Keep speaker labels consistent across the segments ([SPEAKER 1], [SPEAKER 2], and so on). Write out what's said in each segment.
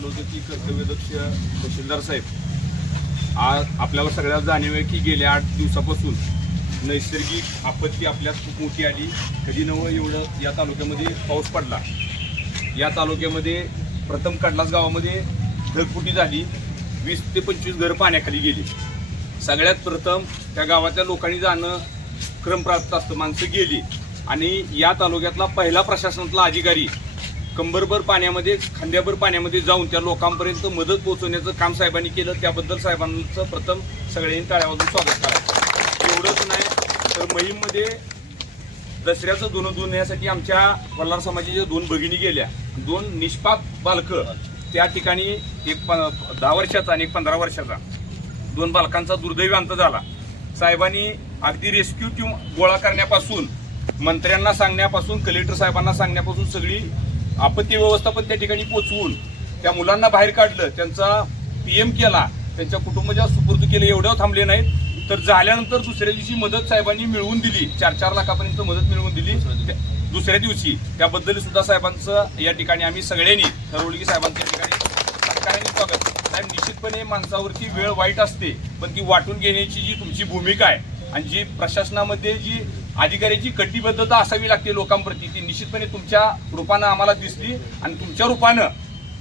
[SPEAKER 1] आलो की कर्तव्यदक्ष तहसीलदार साहेब आज आपल्याला सगळ्यात जाणीव आहे की गेल्या आठ दिवसापासून नैसर्गिक आपत्ती आपल्यात खूप मोठी आली कधी नव एवढं या तालुक्यामध्ये पाऊस पडला या तालुक्यामध्ये प्रथम कडलास गावामध्ये ढगफुटी झाली वीस ते पंचवीस घरं पाण्याखाली गेली सगळ्यात प्रथम त्या गावातल्या लोकांनी जाणं क्रमप्राप्त असतं माणसं गेली आणि या तालुक्यातला पहिला प्रशासनातला अधिकारी कंबरभर पाण्यामध्ये खांद्याभर पाण्यामध्ये जाऊन त्या लोकांपर्यंत मदत पोहोचवण्याचं काम साहेबांनी केलं त्याबद्दल साहेबांचं प्रथम सगळ्यांनी टाळ्यावाजून स्वागत करा एवढंच नाही तर महिममध्ये दसऱ्याचं दोन धुण्यासाठी आमच्या वल्लार समाजाच्या दोन भगिनी गेल्या दोन निष्पाप बालकं त्या ठिकाणी एक दहा वर्षाचा आणि एक पंधरा वर्षाचा दोन बालकांचा दुर्दैवी अंत झाला साहेबांनी अगदी रेस्क्यू टीम गोळा करण्यापासून मंत्र्यांना सांगण्यापासून कलेक्टर साहेबांना सांगण्यापासून सगळी आपत्ती व्यवस्थापन त्या ठिकाणी पोचवून त्या मुलांना बाहेर काढलं त्यांचा पी एम केला त्यांच्या कुटुंबाच्या सुपूर्द केले एवढं थांबले नाहीत तर झाल्यानंतर दुसऱ्या दिवशी मदत साहेबांनी मिळवून दिली चार चार लाखापर्यंत मदत मिळवून दिली दुसऱ्या दिवशी त्याबद्दल सुद्धा साहेबांचं या ठिकाणी आम्ही सगळ्यांनी ठरवलं की साहेबांच्या ठिकाणी सरकारने स्वागत साहेब निश्चितपणे माणसावरती वेळ वाईट असते पण ती वाटून घेण्याची जी तुमची भूमिका आहे आणि जी प्रशासनामध्ये जी अधिकाऱ्याची कटिबद्धता असावी लागते लोकांप्रती ती निश्चितपणे तुमच्या रूपानं आम्हाला दिसली आणि तुमच्या रूपानं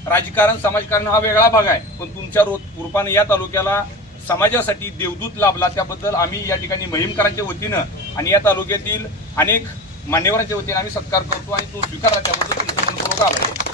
[SPEAKER 1] राजकारण समाजकारण हा वेगळा भाग आहे पण तुमच्या रूपानं या तालुक्याला समाजासाठी देवदूत लाभला त्याबद्दल आम्ही या ठिकाणी महिमकरांच्या वतीनं आणि या तालुक्यातील अनेक मान्यवरांच्या वतीनं आम्ही सत्कार करतो आणि तो स्वीकारला त्याबद्दल तुमचं मनपूर्वक आभार